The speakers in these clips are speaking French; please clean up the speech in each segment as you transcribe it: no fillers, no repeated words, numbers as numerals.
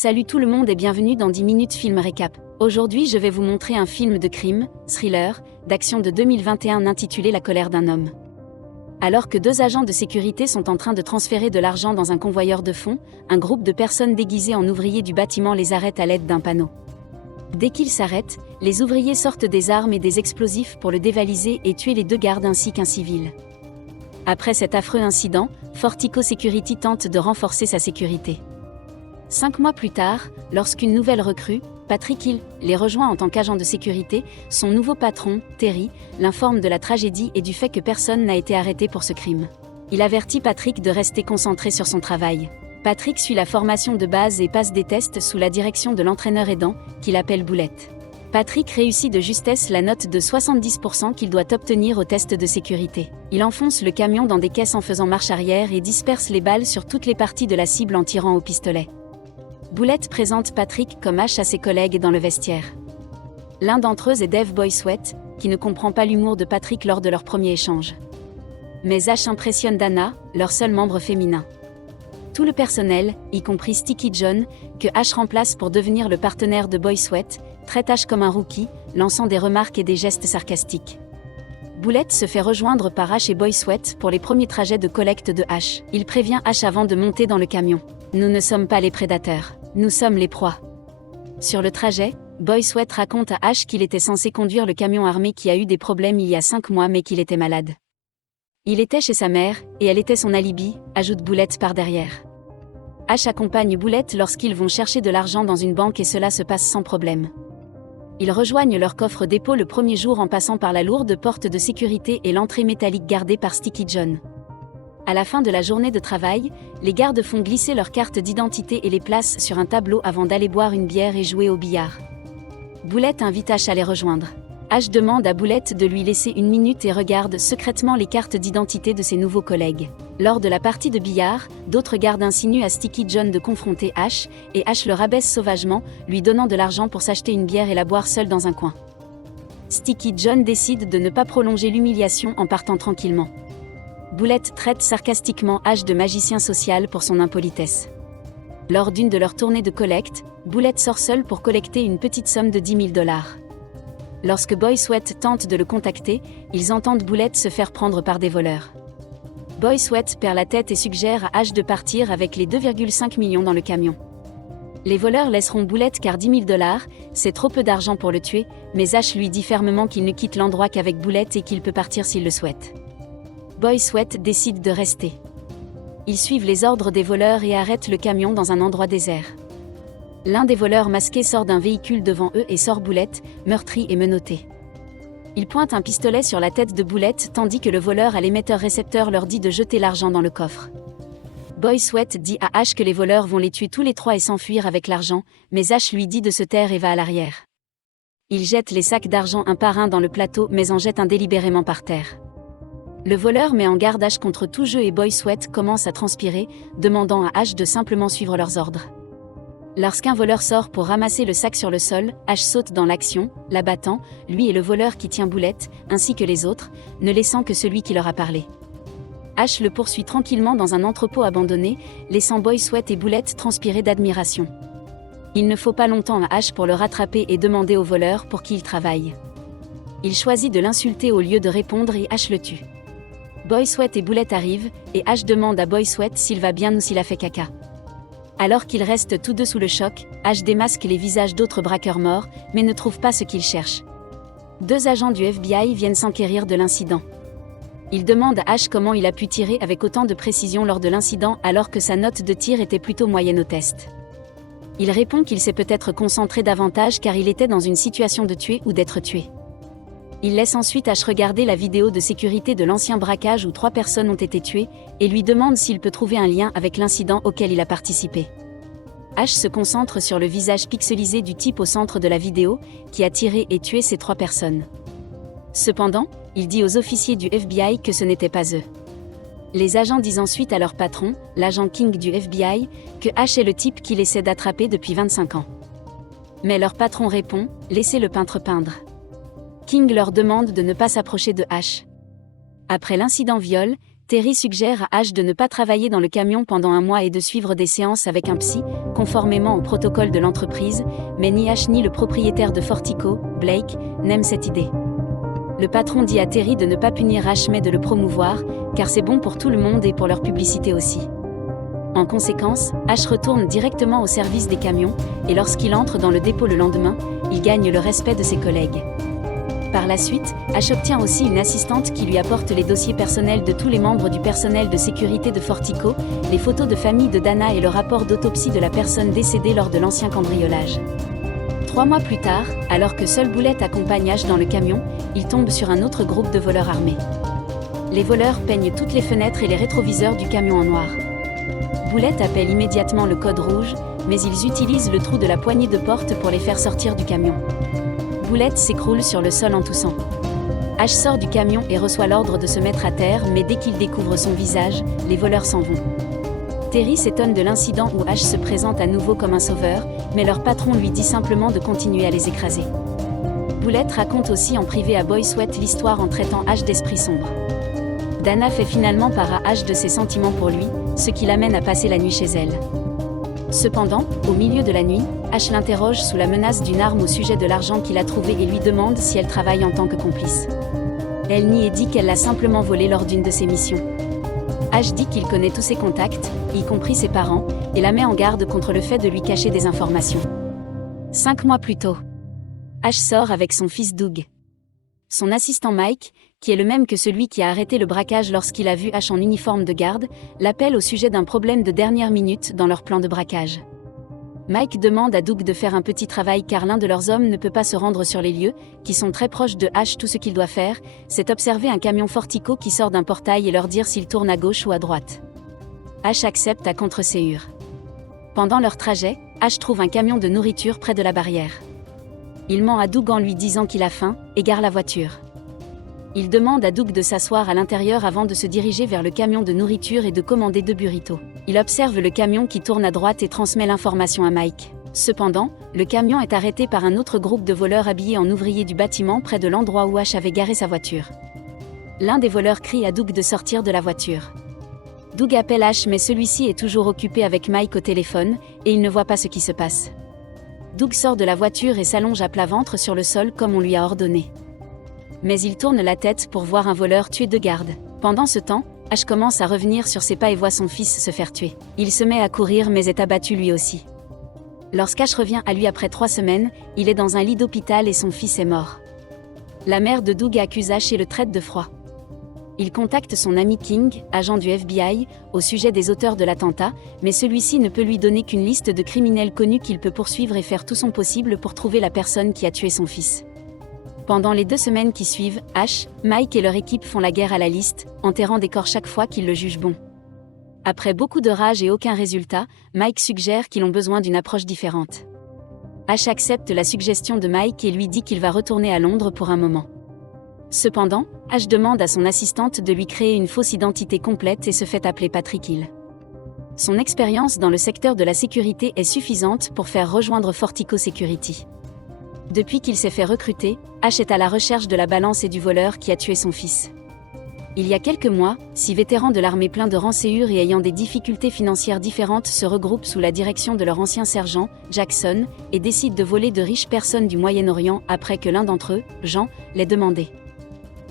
Salut tout le monde et bienvenue dans 10 minutes film récap. Aujourd'hui je vais vous montrer un film de crime, thriller, d'action de 2021 intitulé La colère d'un homme. Alors que deux agents de sécurité sont en train de transférer de l'argent dans un convoyeur de fonds, un groupe de personnes déguisées en ouvriers du bâtiment les arrête à l'aide d'un panneau. Dès qu'ils s'arrêtent, les ouvriers sortent des armes et des explosifs pour le dévaliser et tuer les deux gardes ainsi qu'un civil. Après cet affreux incident, Fortico Security tente de renforcer sa sécurité. 5 mois plus tard, lorsqu'une nouvelle recrue, Patrick Hill, les rejoint en tant qu'agent de sécurité, son nouveau patron, Terry, l'informe de la tragédie et du fait que personne n'a été arrêté pour ce crime. Il avertit Patrick de rester concentré sur son travail. Patrick suit la formation de base et passe des tests sous la direction de l'entraîneur aidant, qu'il appelle Boulette. Patrick réussit de justesse la note de 70% qu'il doit obtenir au test de sécurité. Il enfonce le camion dans des caisses en faisant marche arrière et disperse les balles sur toutes les parties de la cible en tirant au pistolet. Boulette présente Patrick comme Ash à ses collègues dans le vestiaire. L'un d'entre eux est Dave Boysweat, qui ne comprend pas l'humour de Patrick lors de leur premier échange. Mais Ash impressionne Dana, leur seul membre féminin. Tout le personnel, y compris Sticky John, que Ash remplace pour devenir le partenaire de Boysweat, traite Ash comme un rookie, lançant des remarques et des gestes sarcastiques. Boulette se fait rejoindre par Ash et Boysweat pour les premiers trajets de collecte de Ash. Il prévient Ash avant de monter dans le camion. Nous ne sommes pas les prédateurs, nous sommes les proies. Sur le trajet, Boysweat raconte à Ash qu'il était censé conduire le camion armé qui a eu des problèmes il y a 5 mois mais qu'il était malade. Il était chez sa mère, et elle était son alibi, ajoute Boulette par derrière. Ash accompagne Boulette lorsqu'ils vont chercher de l'argent dans une banque et cela se passe sans problème. Ils rejoignent leur coffre dépôt le premier jour en passant par la lourde porte de sécurité et l'entrée métallique gardée par Sticky John. À la fin de la journée de travail, les gardes font glisser leurs cartes d'identité et les placent sur un tableau avant d'aller boire une bière et jouer au billard. Boulette invite Ash à les rejoindre. Ash demande à Boulette de lui laisser 1 minute et regarde secrètement les cartes d'identité de ses nouveaux collègues. Lors de la partie de billard, d'autres gardes insinuent à Sticky John de confronter Ash, et Ash le rabaisse sauvagement, lui donnant de l'argent pour s'acheter une bière et la boire seul dans un coin. Sticky John décide de ne pas prolonger l'humiliation en partant tranquillement. Boulette traite sarcastiquement Ash de magicien social pour son impolitesse. Lors d'une de leurs tournées de collecte, Boulette sort seul pour collecter une petite somme de $10 000. Lorsque Boysweat tente de le contacter, ils entendent Boulette se faire prendre par des voleurs. Boysweat perd la tête et suggère à Ash de partir avec les 2,5 millions dans le camion. Les voleurs laisseront Boulette car $10 000, c'est trop peu d'argent pour le tuer, mais Ash lui dit fermement qu'il ne quitte l'endroit qu'avec Boulette et qu'il peut partir s'il le souhaite. Boysweat décide de rester. Ils suivent les ordres des voleurs et arrêtent le camion dans un endroit désert. L'un des voleurs masqués sort d'un véhicule devant eux et sort Boulette, meurtri et menotté. Il pointe un pistolet sur la tête de Boulette tandis que le voleur à l'émetteur-récepteur leur dit de jeter l'argent dans le coffre. Boysweat dit à Ash que les voleurs vont les tuer tous les trois et s'enfuir avec l'argent, mais Ash lui dit de se taire et va à l'arrière. Il jette les sacs d'argent un par un dans le plateau mais en jette un délibérément par terre. Le voleur met en garde Ash contre tout jeu et Boysweat commence à transpirer, demandant à Ash de simplement suivre leurs ordres. Lorsqu'un voleur sort pour ramasser le sac sur le sol, Ash saute dans l'action, l'abattant, lui et le voleur qui tient Boulette, ainsi que les autres, ne laissant que celui qui leur a parlé. Ash le poursuit tranquillement dans un entrepôt abandonné, laissant Boysweat et Boulette transpirer d'admiration. Il ne faut pas longtemps à Ash pour le rattraper et demander au voleur pour qui il travaille. Il choisit de l'insulter au lieu de répondre et Ash le tue. Boysweat et Boulette arrivent, et Ash demande à Boysweat s'il va bien ou s'il a fait caca. Alors qu'ils restent tous deux sous le choc, Ash démasque les visages d'autres braqueurs morts, mais ne trouve pas ce qu'il cherche. 2 agents du FBI viennent s'enquérir de l'incident. Ils demandent à Ash comment il a pu tirer avec autant de précision lors de l'incident alors que sa note de tir était plutôt moyenne au test. Il répond qu'il s'est peut-être concentré davantage car il était dans une situation de tuer ou d'être tué. Il laisse ensuite Ash regarder la vidéo de sécurité de l'ancien braquage où 3 personnes ont été tuées, et lui demande s'il peut trouver un lien avec l'incident auquel il a participé. Ash se concentre sur le visage pixelisé du type au centre de la vidéo, qui a tiré et tué ces 3 personnes. Cependant, il dit aux officiers du FBI que ce n'était pas eux. Les agents disent ensuite à leur patron, l'agent King du FBI, que Ash est le type qu'il essaie d'attraper depuis 25 ans. Mais leur patron répond, laissez le peintre peindre. King leur demande de ne pas s'approcher de Ash. Après l'incident viol, Terry suggère à Ash de ne pas travailler dans le camion pendant un mois et de suivre des séances avec un psy, conformément au protocole de l'entreprise, mais ni Ash ni le propriétaire de Fortico, Blake, n'aiment cette idée. Le patron dit à Terry de ne pas punir Ash mais de le promouvoir, car c'est bon pour tout le monde et pour leur publicité aussi. En conséquence, Ash retourne directement au service des camions, et lorsqu'il entre dans le dépôt le lendemain, il gagne le respect de ses collègues. Par la suite, Ash obtient aussi une assistante qui lui apporte les dossiers personnels de tous les membres du personnel de sécurité de Fortico, les photos de famille de Dana et le rapport d'autopsie de la personne décédée lors de l'ancien cambriolage. 3 mois plus tard, alors que seul Bullet accompagne Ash dans le camion, il tombe sur un autre groupe de voleurs armés. Les voleurs peignent toutes les fenêtres et les rétroviseurs du camion en noir. Bullet appelle immédiatement le code rouge, mais ils utilisent le trou de la poignée de porte pour les faire sortir du camion. Bullet s'écroule sur le sol en toussant. Ash sort du camion et reçoit l'ordre de se mettre à terre, mais dès qu'il découvre son visage, les voleurs s'en vont. Terry s'étonne de l'incident où Ash se présente à nouveau comme un sauveur, mais leur patron lui dit simplement de continuer à les écraser. Bullet raconte aussi en privé à Boy Sweat l'histoire en traitant Ash d'esprit sombre. Dana fait finalement part à Ash de ses sentiments pour lui, ce qui l'amène à passer la nuit chez elle. Cependant, au milieu de la nuit, Ash l'interroge sous la menace d'une arme au sujet de l'argent qu'il a trouvé et lui demande si elle travaille en tant que complice. Elle nie et dit qu'elle l'a simplement volé lors d'une de ses missions. Ash dit qu'il connaît tous ses contacts, y compris ses parents, et la met en garde contre le fait de lui cacher des informations. 5 mois plus tôt, Ash sort avec son fils Doug. Son assistant Mike, qui est le même que celui qui a arrêté le braquage lorsqu'il a vu Ash en uniforme de garde, l'appelle au sujet d'un problème de dernière minute dans leur plan de braquage. Mike demande à Doug de faire un petit travail car l'un de leurs hommes ne peut pas se rendre sur les lieux, qui sont très proches de Ash. Tout ce qu'il doit faire, c'est observer un camion Fortico qui sort d'un portail et leur dire s'il tourne à gauche ou à droite. Ash accepte à contre-séure. Pendant leur trajet, Ash trouve un camion de nourriture près de la barrière. Il ment à Doug en lui disant qu'il a faim, et gare la voiture. Il demande à Doug de s'asseoir à l'intérieur avant de se diriger vers le camion de nourriture et de commander 2 burritos. Il observe le camion qui tourne à droite et transmet l'information à Mike. Cependant, le camion est arrêté par un autre groupe de voleurs habillés en ouvriers du bâtiment près de l'endroit où Ash avait garé sa voiture. L'un des voleurs crie à Doug de sortir de la voiture. Doug appelle Ash mais celui-ci est toujours occupé avec Mike au téléphone, et il ne voit pas ce qui se passe. Doug sort de la voiture et s'allonge à plat ventre sur le sol comme on lui a ordonné. Mais il tourne la tête pour voir un voleur tuer 2 gardes. Pendant ce temps, Ash commence à revenir sur ses pas et voit son fils se faire tuer. Il se met à courir mais est abattu lui aussi. Lorsqu'Ash revient à lui après 3 semaines, il est dans un lit d'hôpital et son fils est mort. La mère de Doug accuse Ash et le traite de froid. Il contacte son ami King, agent du FBI, au sujet des auteurs de l'attentat, mais celui-ci ne peut lui donner qu'une liste de criminels connus qu'il peut poursuivre et faire tout son possible pour trouver la personne qui a tué son fils. Pendant les 2 semaines qui suivent, Ash, Mike et leur équipe font la guerre à la liste, enterrant des corps chaque fois qu'ils le jugent bon. Après beaucoup de rage et aucun résultat, Mike suggère qu'ils ont besoin d'une approche différente. Ash accepte la suggestion de Mike et lui dit qu'il va retourner à Londres pour un moment. Cependant, Ash demande à son assistante de lui créer une fausse identité complète et se fait appeler Patrick Hill. Son expérience dans le secteur de la sécurité est suffisante pour faire rejoindre Fortico Security. Depuis qu'il s'est fait recruter, Ash est à la recherche de la balance et du voleur qui a tué son fils. Il y a quelques mois, 6 vétérans de l'armée pleins de renséures et ayant des difficultés financières différentes se regroupent sous la direction de leur ancien sergent, Jackson, et décident de voler de riches personnes du Moyen-Orient après que l'un d'entre eux, Jean, l'ait demandé.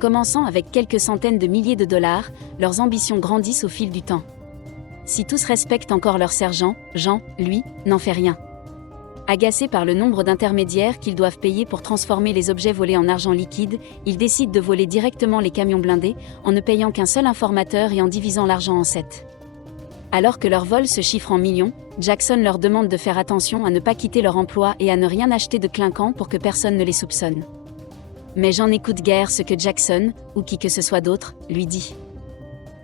Commençant avec quelques centaines de milliers de dollars, leurs ambitions grandissent au fil du temps. Si tous respectent encore leur sergent, Jean, lui, n'en fait rien. Agacés par le nombre d'intermédiaires qu'ils doivent payer pour transformer les objets volés en argent liquide, ils décident de voler directement les camions blindés, en ne payant qu'un seul informateur et en divisant l'argent en 7. Alors que leur vol se chiffre en millions, Jackson leur demande de faire attention à ne pas quitter leur emploi et à ne rien acheter de clinquant pour que personne ne les soupçonne. Mais Jean n'écoute guère ce que Jackson, ou qui que ce soit d'autre, lui dit.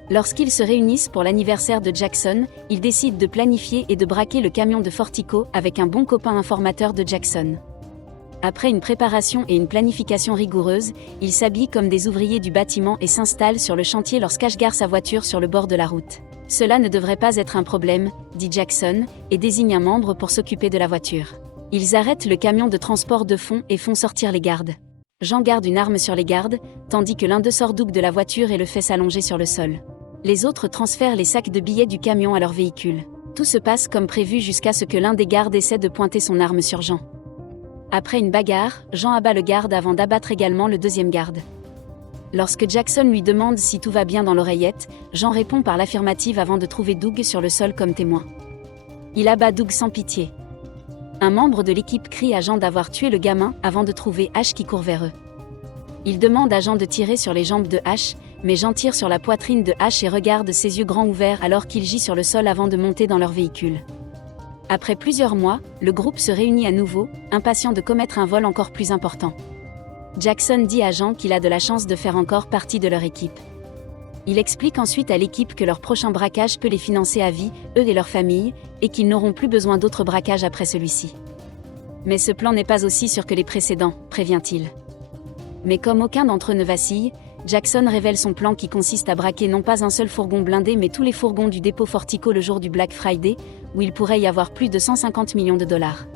Lorsqu'ils se réunissent pour l'anniversaire de Jackson, ils décident de planifier et de braquer le camion de Fortico avec un bon copain informateur de Jackson. Après une préparation et une planification rigoureuse, ils s'habillent comme des ouvriers du bâtiment et s'installent sur le chantier lorsqu'Ash gare sa voiture sur le bord de la route. Cela ne devrait pas être un problème, dit Jackson, et désigne un membre pour s'occuper de la voiture. Ils arrêtent le camion de transport de fonds et font sortir les gardes. Jean garde une arme sur les gardes, tandis que l'un d'eux sort Doug de la voiture et le fait s'allonger sur le sol. Les autres transfèrent les sacs de billets du camion à leur véhicule. Tout se passe comme prévu jusqu'à ce que l'un des gardes essaie de pointer son arme sur Jean. Après une bagarre, Jean abat le garde avant d'abattre également le deuxième garde. Lorsque Jackson lui demande si tout va bien dans l'oreillette, Jean répond par l'affirmative avant de trouver Doug sur le sol comme témoin. Il abat Doug sans pitié. Un membre de l'équipe crie à Jean d'avoir tué le gamin avant de trouver Ash qui court vers eux. Il demande à Jean de tirer sur les jambes de Ash, mais Jean tire sur la poitrine de Ash et regarde ses yeux grands ouverts alors qu'il gît sur le sol avant de monter dans leur véhicule. Après plusieurs mois, le groupe se réunit à nouveau, impatient de commettre un vol encore plus important. Jackson dit à Jean qu'il a de la chance de faire encore partie de leur équipe. Il explique ensuite à l'équipe que leur prochain braquage peut les financer à vie, eux et leur famille, et qu'ils n'auront plus besoin d'autres braquages après celui-ci. Mais ce plan n'est pas aussi sûr que les précédents, prévient-il. Mais comme aucun d'entre eux ne vacille, Jackson révèle son plan qui consiste à braquer non pas un seul fourgon blindé mais tous les fourgons du dépôt Fortico le jour du Black Friday, où il pourrait y avoir plus de 150 millions de dollars.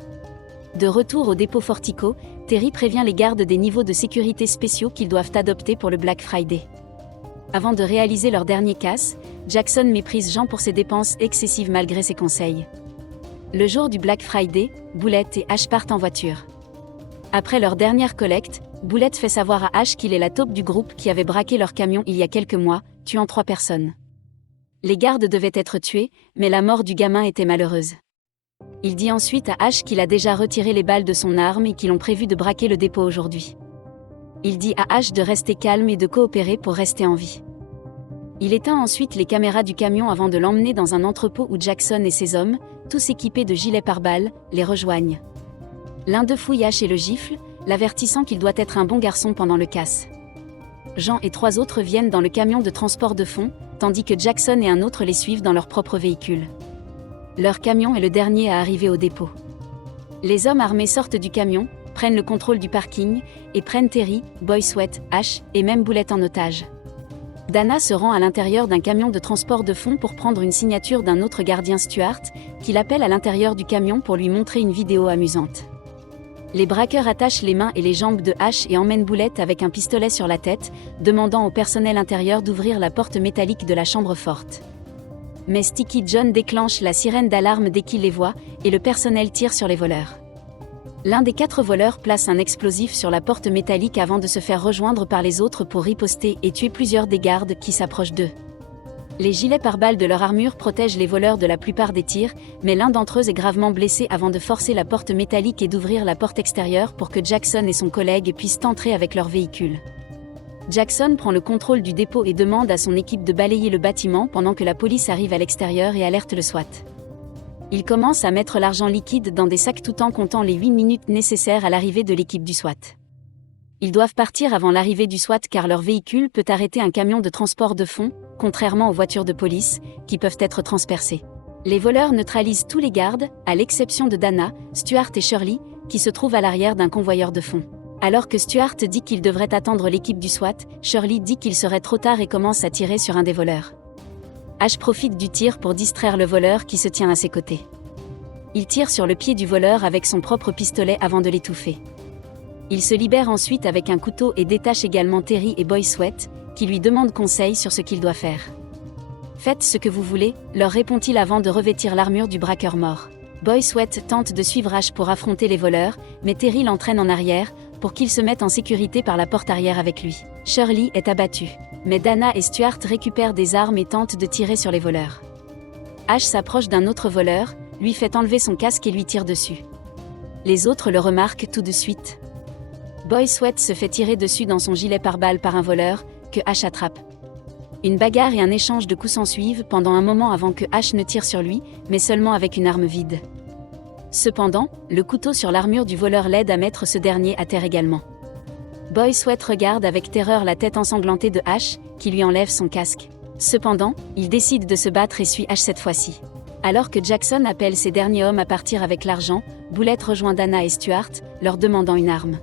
De retour au dépôt Fortico, Terry prévient les gardes des niveaux de sécurité spéciaux qu'ils doivent adopter pour le Black Friday. Avant de réaliser leur dernier casse, Jackson méprise Jean pour ses dépenses excessives malgré ses conseils. Le jour du Black Friday, Boulette et Ash partent en voiture. Après leur dernière collecte, Boulette fait savoir à Ash qu'il est la taupe du groupe qui avait braqué leur camion il y a quelques mois, tuant 3 personnes. Les gardes devaient être tués, mais la mort du gamin était malheureuse. Il dit ensuite à Ash qu'il a déjà retiré les balles de son arme et qu'ils ont prévu de braquer le dépôt aujourd'hui. Il dit à Ash de rester calme et de coopérer pour rester en vie. Il éteint ensuite les caméras du camion avant de l'emmener dans un entrepôt où Jackson et ses hommes, tous équipés de gilets pare-balles, les rejoignent. L'un d'eux fouille Ash et le gifle, l'avertissant qu'il doit être un bon garçon pendant le casse. Jean et 3 autres viennent dans le camion de transport de fonds, tandis que Jackson et un autre les suivent dans leur propre véhicule. Leur camion est le dernier à arriver au dépôt. Les hommes armés sortent du camion, prennent le contrôle du parking, et prennent Terry, Boy Sweat, Ash, et même Boulette en otage. Dana se rend à l'intérieur d'un camion de transport de fonds pour prendre une signature d'un autre gardien Stuart, qui l'appelle à l'intérieur du camion pour lui montrer une vidéo amusante. Les braqueurs attachent les mains et les jambes de Ash et emmènent Boulette avec un pistolet sur la tête, demandant au personnel intérieur d'ouvrir la porte métallique de la chambre forte. Mais Sticky John déclenche la sirène d'alarme dès qu'il les voit, et le personnel tire sur les voleurs. L'un des 4 voleurs place un explosif sur la porte métallique avant de se faire rejoindre par les autres pour riposter et tuer plusieurs des gardes qui s'approchent d'eux. Les gilets pare-balles de leur armure protègent les voleurs de la plupart des tirs, mais l'un d'entre eux est gravement blessé avant de forcer la porte métallique et d'ouvrir la porte extérieure pour que Jackson et son collègue puissent entrer avec leur véhicule. Jackson prend le contrôle du dépôt et demande à son équipe de balayer le bâtiment pendant que la police arrive à l'extérieur et alerte le SWAT. Il commence à mettre l'argent liquide dans des sacs tout en comptant les 8 minutes nécessaires à l'arrivée de l'équipe du SWAT. Ils doivent partir avant l'arrivée du SWAT car leur véhicule peut arrêter un camion de transport de fonds, contrairement aux voitures de police, qui peuvent être transpercées. Les voleurs neutralisent tous les gardes, à l'exception de Dana, Stuart et Shirley, qui se trouvent à l'arrière d'un convoyeur de fonds. Alors que Stuart dit qu'il devrait attendre l'équipe du SWAT, Shirley dit qu'il serait trop tard et commence à tirer sur un des voleurs. Ash profite du tir pour distraire le voleur qui se tient à ses côtés. Il tire sur le pied du voleur avec son propre pistolet avant de l'étouffer. Il se libère ensuite avec un couteau et détache également Terry et Boy Sweat, qui lui demandent conseil sur ce qu'il doit faire. « Faites ce que vous voulez », leur répond-il avant de revêtir l'armure du braqueur mort. Boy Sweat tente de suivre Ash pour affronter les voleurs, mais Terry l'entraîne en arrière, pour qu'il se mette en sécurité par la porte arrière avec lui. Shirley est abattue, mais Dana et Stuart récupèrent des armes et tentent de tirer sur les voleurs. Ash s'approche d'un autre voleur, lui fait enlever son casque et lui tire dessus. Les autres le remarquent tout de suite. Boy Sweat se fait tirer dessus dans son gilet pare-balles par un voleur, que Ash attrape. Une bagarre et un échange de coups s'ensuivent pendant un moment avant que Ash ne tire sur lui, mais seulement avec une arme vide. Cependant, le couteau sur l'armure du voleur l'aide à mettre ce dernier à terre également. Boy Sweat regarde avec terreur la tête ensanglantée de Ash, qui lui enlève son casque. Cependant, il décide de se battre et suit Ash cette fois-ci. Alors que Jackson appelle ses derniers hommes à partir avec l'argent, Boulette rejoint Dana et Stuart, leur demandant une arme.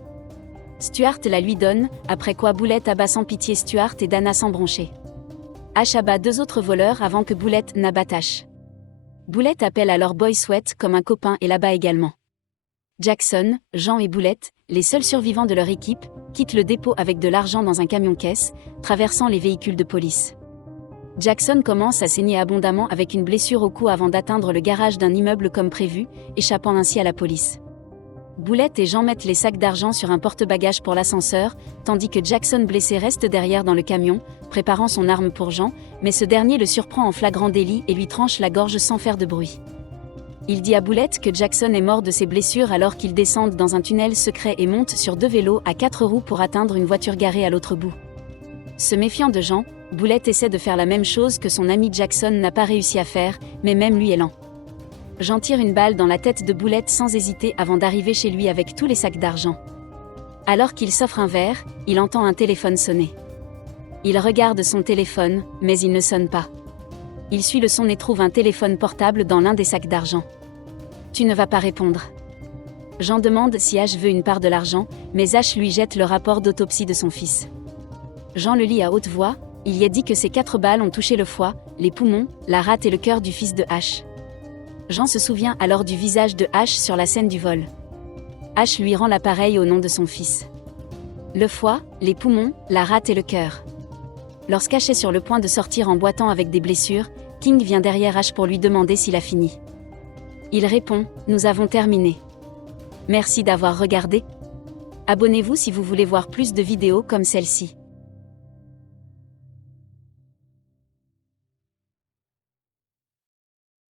Stuart la lui donne, après quoi Boulette abat sans pitié Stuart et Dana sans broncher. Ash abat 2 autres voleurs avant que Boulette n'abatte Ash. Boulette appelle alors Boy Sweat comme un copain et l'abat également. Jackson, Jean et Boulette, les seuls survivants de leur équipe, quittent le dépôt avec de l'argent dans un camion-caisse, traversant les véhicules de police. Jackson commence à saigner abondamment avec une blessure au cou avant d'atteindre le garage d'un immeuble comme prévu, échappant ainsi à la police. Boulette et Jean mettent les sacs d'argent sur un porte-bagages pour l'ascenseur, tandis que Jackson blessé reste derrière dans le camion, préparant son arme pour Jean, mais ce dernier le surprend en flagrant délit et lui tranche la gorge sans faire de bruit. Il dit à Boulette que Jackson est mort de ses blessures alors qu'ils descendent dans un tunnel secret et montent sur 2 vélos à 4 roues pour atteindre une voiture garée à l'autre bout. Se méfiant de Jean, Boulette essaie de faire la même chose que son ami Jackson n'a pas réussi à faire, mais même lui est lent. Jean tire une balle dans la tête de Boulette sans hésiter avant d'arriver chez lui avec tous les sacs d'argent. Alors qu'il s'offre un verre, il entend un téléphone sonner. Il regarde son téléphone, mais il ne sonne pas. Il suit le son et trouve un téléphone portable dans l'un des sacs d'argent. « Tu ne vas pas répondre. » Jean demande si H veut une part de l'argent, mais H lui jette le rapport d'autopsie de son fils. Jean le lit à haute voix, il y est dit que ces 4 balles ont touché le foie, les poumons, la rate et le cœur du fils de H. Jean se souvient alors du visage de H sur la scène du vol. H lui rend l'appareil au nom de son fils. Le foie, les poumons, la rate et le cœur. Lorsqu'H est sur le point de sortir en boitant avec des blessures, King vient derrière H pour lui demander s'il a fini. Il répond « Nous avons terminé. Merci d'avoir regardé. Abonnez-vous si vous voulez voir plus de vidéos comme celle-ci. »